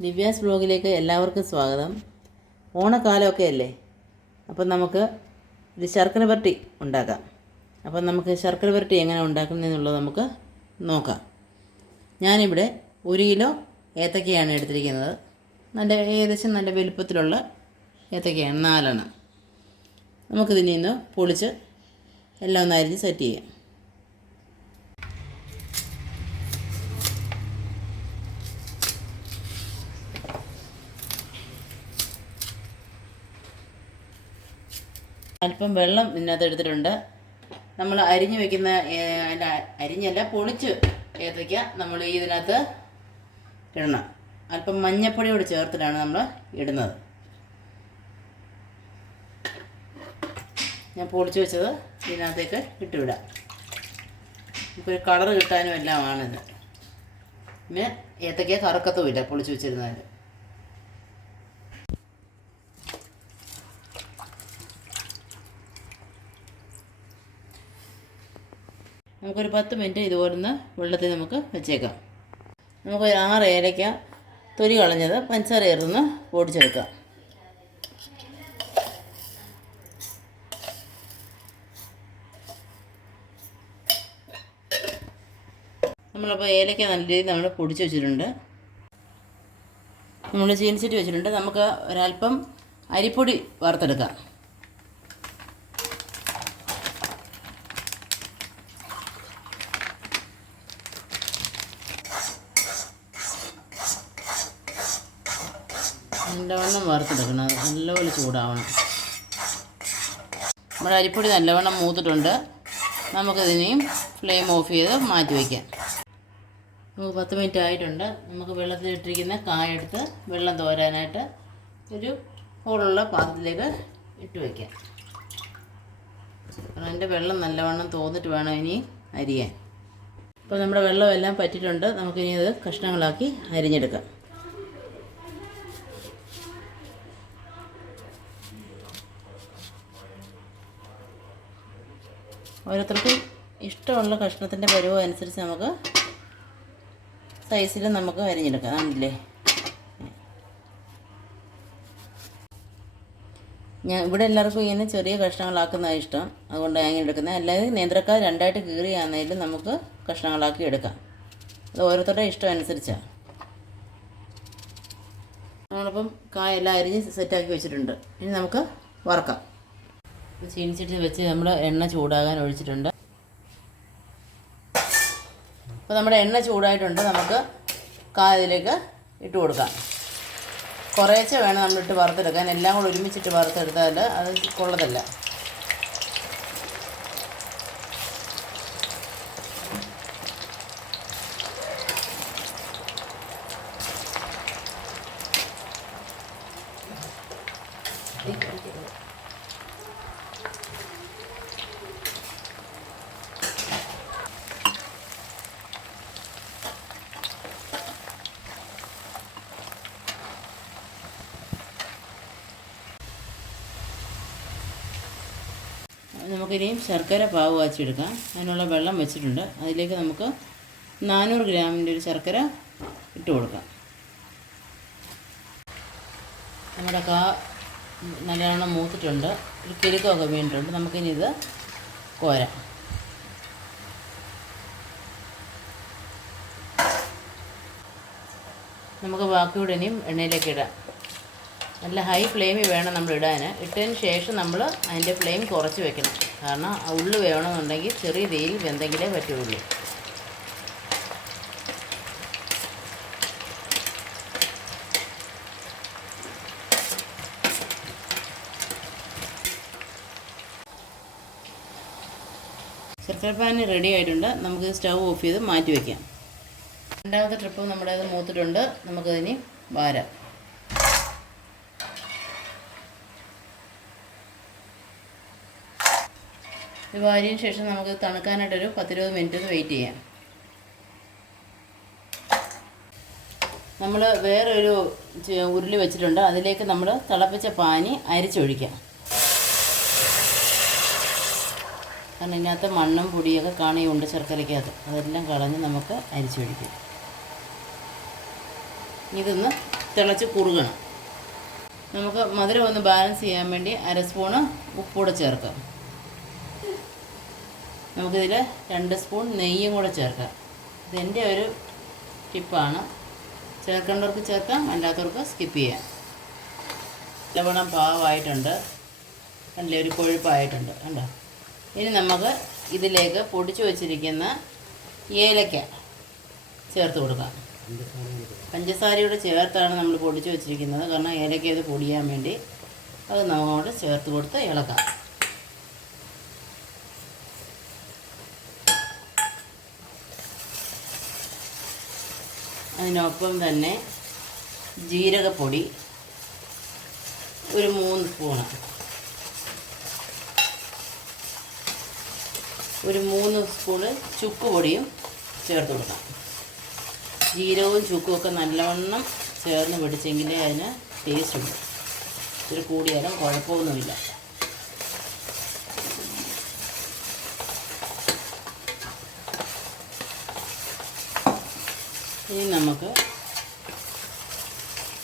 ദിവ്യാസ് ബ്ലോഗിലേക്ക് എല്ലാവർക്കും സ്വാഗതം. ഓണക്കാലമൊക്കെ അല്ലേ? അപ്പം നമുക്ക് ഒരു ശർക്കര വരട്ടി ഉണ്ടാക്കാം. അപ്പം നമുക്ക് ശർക്കര വരട്ടി എങ്ങനെ ഉണ്ടാക്കുന്നതെന്നുള്ളത് നമുക്ക് നോക്കാം. ഞാനിവിടെ ഒരു കിലോ ഏത്തക്കയാണ് എടുത്തിരിക്കുന്നത്. നല്ല ഏകദേശം നല്ല വലുപ്പത്തിലുള്ള ഏത്തക്കയാണ് നാലെണ്ണം. നമുക്കിതിൽ നിന്ന് പൊളിച്ച് എല്ലാം ഒന്നായിരുന്നു സെറ്റ് ചെയ്യാം. അല്പം വെള്ളം ഇതിനകത്ത് എടുത്തിട്ടുണ്ട്. നമ്മൾ അരിഞ്ഞ് വെക്കുന്ന അല്ല അരിഞ്ഞല്ല പൊളിച്ച് ഏത്തയ്ക്ക നമ്മൾ ഇതിനകത്ത് ഇടണം. അല്പം മഞ്ഞപ്പൊടിയോട് ചേർത്തിട്ടാണ് നമ്മൾ ഇടുന്നത്. ഞാൻ പൊളിച്ച് വെച്ചത് ഇതിനകത്തേക്ക് ഇട്ടുവിടാം. നമുക്കൊരു കളർ കിട്ടാനും എല്ലാമാണിത്. പിന്നെ ഏത്തയ്ക്ക കറക്കത്തുമില്ല പൊളിച്ച് വെച്ചിരുന്നാൽ നമുക്കൊരു പത്ത് മിനിറ്റ് ഇതുപോലൊന്ന് വെള്ളത്തിൽ നമുക്ക് വെച്ചേക്കാം. നമുക്ക് ആറ് ഏലയ്ക്ക തൊലി കളഞ്ഞത് പഞ്ചസാര ചേർന്ന് പൊടിച്ചെടുക്കാം. നമ്മളപ്പോൾ ഏലയ്ക്ക നല്ല രീതിയിൽ നമ്മൾ പൊടിച്ച് വെച്ചിട്ടുണ്ട്. നമ്മൾ ചീനിച്ചിട്ട് വെച്ചിട്ടുണ്ട്. നമുക്ക് ഒരല്പം അരിപ്പൊടി വറുത്തെടുക്കാം. നല്ലവണ്ണം വറുത്തെടുക്കണം. നല്ലപോലെ ചൂടാവണം. നമ്മുടെ അരിപ്പൊടി നല്ലവണ്ണം മൂത്തിട്ടുണ്ട്. നമുക്കിതിനെയും ഫ്ലെയിം ഓഫ് ചെയ്ത് മാറ്റി വയ്ക്കാം. നമുക്ക് പത്ത് മിനിറ്റ് ആയിട്ടുണ്ട്. നമുക്ക് വെള്ളത്തിലിട്ടിരിക്കുന്ന കായ എടുത്ത് വെള്ളം തോരാനായിട്ട് ഒരു ഹോളുള്ള പാത്രത്തിലേക്ക് ഇട്ട് വയ്ക്കാം. കാരണം അതിന്റെ വെള്ളം നല്ലവണ്ണം തോന്നിട്ട് വേണം ഇനി അരിയാൻ. അപ്പോൾ നമ്മുടെ വെള്ളമെല്ലാം പറ്റിയിട്ടുണ്ട്. നമുക്കിനി അത് കഷ്ണങ്ങളാക്കി അരിഞ്ഞെടുക്കാം. ഓരോരുത്തർക്കും ഇഷ്ടമുള്ള കഷ്ണത്തിന്റെ പരുവ് അനുസരിച്ച് നമുക്ക് സൈസിൽ നമുക്ക് അരിഞ്ഞെടുക്കാം. ആണല്ലേ ഞാൻ ഇവിടെ എല്ലാവർക്കും ഇങ്ങനെ ചെറിയ കഷ്ണങ്ങളാക്കുന്നതാണ് ഇഷ്ടം. അതുകൊണ്ട് അങ്ങനെ എടുക്കുന്നത്. അല്ലാതെ നേന്ത്രക്കാർ രണ്ടായിട്ട് കീറിയാണെങ്കിലും നമുക്ക് കഷ്ണങ്ങളാക്കി എടുക്കാം. അത് ഓരോരുത്തരുടെ ഇഷ്ടം അനുസരിച്ചാണ് നമ്മളിപ്പം കായെല്ലാം അരിഞ്ഞ് സെറ്റാക്കി വെച്ചിട്ടുണ്ട്. ഇനി നമുക്ക് വറക്കാം. ചീനിച്ചിട്ട് വെച്ച് നമ്മൾ എണ്ണ ചൂടാകാൻ ഒഴിച്ചിട്ടുണ്ട്. അപ്പോൾ നമ്മുടെ എണ്ണ ചൂടായിട്ടുണ്ട്. നമുക്ക് കാതിലേക്ക് ഇട്ട് കൊടുക്കാം. കുറേശ്ശെ വേണം നമ്മളിട്ട് വറുത്തെടുക്കാൻ. എല്ലാം കൂടെ ഒരുമിച്ചിട്ട് വറുത്തെടുത്താൽ അത് കൊള്ളതല്ല നമുക്കിനിയും ശർക്കര പാവ് കാച്ചെടുക്കാം അതിനുള്ള വെള്ളം വെച്ചിട്ടുണ്ട്. അതിലേക്ക് നമുക്ക് നാനൂറ് ഗ്രാമിന്റെ ഒരു ശർക്കര ഇട്ട് കൊടുക്കാം. നമ്മുടെ കാ നല്ലവണ്ണം മൂത്തിട്ടുണ്ട്. ഒരു കിലുക്കമൊക്കെ വീണിട്ടുണ്ട്. നമുക്കിനി ഇത് കോരാം. നമുക്ക് ബാക്കിയോടെ ഇനിയും എണ്ണയിലേക്ക് ഇടാം. നല്ല ഹൈ ഫ്ലെയിമിൽ വേണം നമ്മൾ ഇടാൻ ഇട്ടതിന് ശേഷം നമ്മൾ അതിന്റെ ഫ്ലെയിം കുറച്ച് വെക്കണം. കാരണം ഉള്ളു വേണമെന്നുണ്ടെങ്കിൽ ചെറിയ തീയിൽ വെന്തെങ്കിലേ പറ്റുള്ളൂ. ശർക്കര പാൻ റെഡി ആയിട്ടുണ്ട്. നമുക്ക് സ്റ്റൗ ഓഫ് ചെയ്ത് മാറ്റി വയ്ക്കാം രണ്ടാമത്തെ ട്രിപ്പ് നമ്മുടെ അത് മൂത്തിട്ടുണ്ട്. നമുക്കതിന് വാരാം. ഇത് വാരിയതിന് ശേഷം നമുക്ക് തണുക്കാനായിട്ടൊരു പത്തിരുപത് മിനിറ്റ് വെയിറ്റ് ചെയ്യാം. നമ്മൾ വേറൊരു ഉരുളി വെച്ചിട്ടുണ്ട്. അതിലേക്ക് നമ്മൾ തിളപ്പിച്ച പാനി അരിച്ചൊഴിക്കാം. കാരണം ഇതിനകത്ത് മണ്ണും പൊടിയൊക്കെ കാണുകയുണ്ട് ശർക്കരയ്ക്കകത്ത്. അതെല്ലാം കളഞ്ഞ് നമുക്ക് അരിച്ചൊഴിക്കാം. ഇതൊന്ന് തിളച്ച് കുറുകണം. നമുക്ക് മധുരം ഒന്ന് ബാലൻസ് ചെയ്യാൻ വേണ്ടി അര സ്പൂണ് ഉപ്പൂടെ ചേർക്കാം. നമുക്കിതിൽ രണ്ട് സ്പൂൺ നെയ്യും കൂടെ ചേർക്കാം. ഇതെന്റെ ഒരു ടിപ്പാണ്. ചേർക്കേണ്ടവർക്ക് ചേർക്കാം അല്ലാത്തവർക്ക് സ്കിപ്പ് ചെയ്യാം. ലവണം പാകമായിട്ടുണ്ട് കണ്ടില്ലേ ഒരു കൊഴുപ്പായിട്ടുണ്ട് കണ്ടോ? ഇനി നമുക്ക് ഇതിലേക്ക് പൊടിച്ചു വച്ചിരിക്കുന്ന ഏലക്ക ചേർത്ത് കൊടുക്കാം. പഞ്ചസാരയോട് ചേർത്താണ് നമ്മൾ പൊടിച്ചു വച്ചിരിക്കുന്നത്. കാരണം ഏലക്ക ഇത് പൊടിയാൻ വേണ്ടി. അത് നമ്മളോട് ചേർത്ത് കൊടുത്ത് ഇളക്കാം. അതിനൊപ്പം തന്നെ ജീരകപ്പൊടി ഒരു മൂന്ന് സ്പൂണ്. ഒരു മൂന്ന് സ്പൂണ് ചുക്ക് പൊടിയും ചേർത്ത് കൊടുക്കാം ജീരകവും ചുക്കും ഒക്കെ നല്ലവണ്ണം ചേർന്ന് പിടിച്ചെങ്കിലേ അതിന് ടേസ്റ്റ് ഉണ്ട് ഇത്തിരി കൂടിയാലും കുഴപ്പമൊന്നുമില്ല. ഇനി നമുക്ക്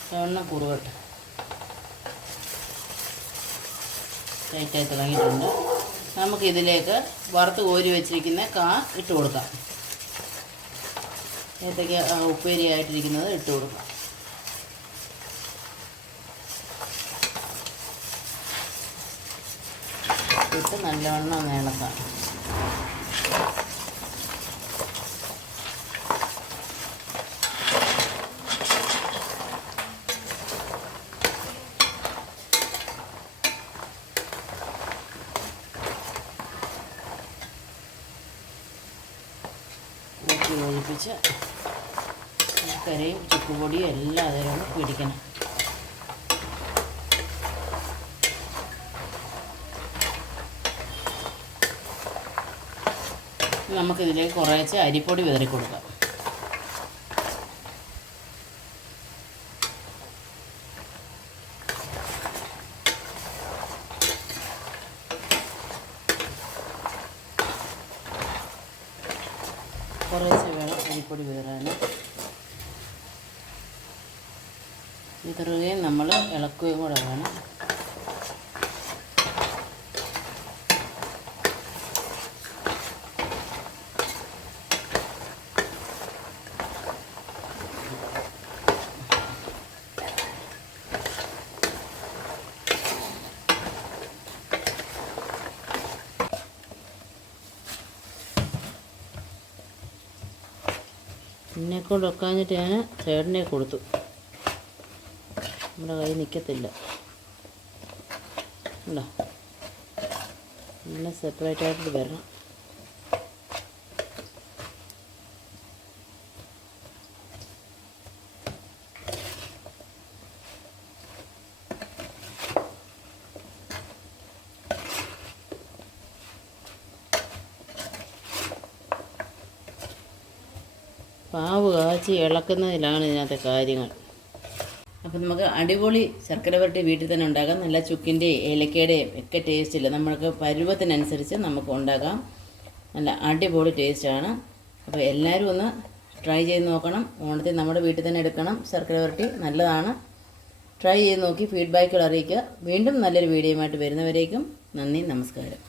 നല്ലവണ്ണം കുറുകട്ടെ ടൈറ്റായി തുടങ്ങിയിട്ടുണ്ട്. നമുക്കിതിലേക്ക് വറുത്ത് കോരി വെച്ചിരിക്കുന്ന കാ ഇട്ട് കൊടുക്കാം. ആ, ഉപ്പേരി ആയിട്ടിരിക്കുന്നത് ഇട്ട് കൊടുക്കാം. ഇട്ട് നല്ലവണ്ണം നേണക്കാം ഇളക്കി യോജിപ്പിച്ച് കരയും ചുക്കുപൊടിയും എല്ലാം അതിലൊന്ന് പിടിക്കണം. നമുക്കിതിലേക്ക് കുറേശ്ശെ അരിപ്പൊടി വിതറി കൊടുക്കാം കുറേശ്ശെ വേണം അരിപ്പൊടി വിതറാൻ നമ്മൾ ഇളക്കുകയും കൂടെ വേണം. എന്നെ കൊണ്ട് വെക്കാഞ്ഞിട്ട് ഞാൻ ചേട്ടനെ കൊടുത്തു. നമ്മുടെ കൈ നിൽക്കത്തില്ല ഉണ്ടോ? നല്ല സെപ്പറേറ്റ് ആയിട്ട് വരണം. പാവ് കാച്ചി ഇളക്കുന്നതിലാണ് ഇതിനകത്തെ കാര്യങ്ങൾ. അപ്പം നമുക്ക് അടിപൊളി ശർക്കര വരട്ടി വീട്ടിൽ തന്നെ ഉണ്ടാക്കാം. നല്ല ചുക്കിന്റെയും ഏലക്കയുടെയും ഒക്കെ ടേസ്റ്റില്ല നമ്മൾക്ക് പരുവത്തിനനുസരിച്ച് നമുക്ക് ഉണ്ടാക്കാം. നല്ല അടിപൊളി ടേസ്റ്റാണ് അപ്പോൾ എല്ലാവരും ഒന്ന് ട്രൈ ചെയ്ത് നോക്കണം. ഓണത്തിൽ നമ്മുടെ വീട്ടിൽ തന്നെ എടുക്കണം. ശർക്കര വരട്ടി നല്ലതാണ്. ട്രൈ ചെയ്ത് നോക്കി ഫീഡ്ബാക്കുകൾ അറിയിക്കുക. വീണ്ടും നല്ലൊരു വീഡിയോയുമായിട്ട് വരുന്നവരേക്കും നന്ദി നമസ്കാരം.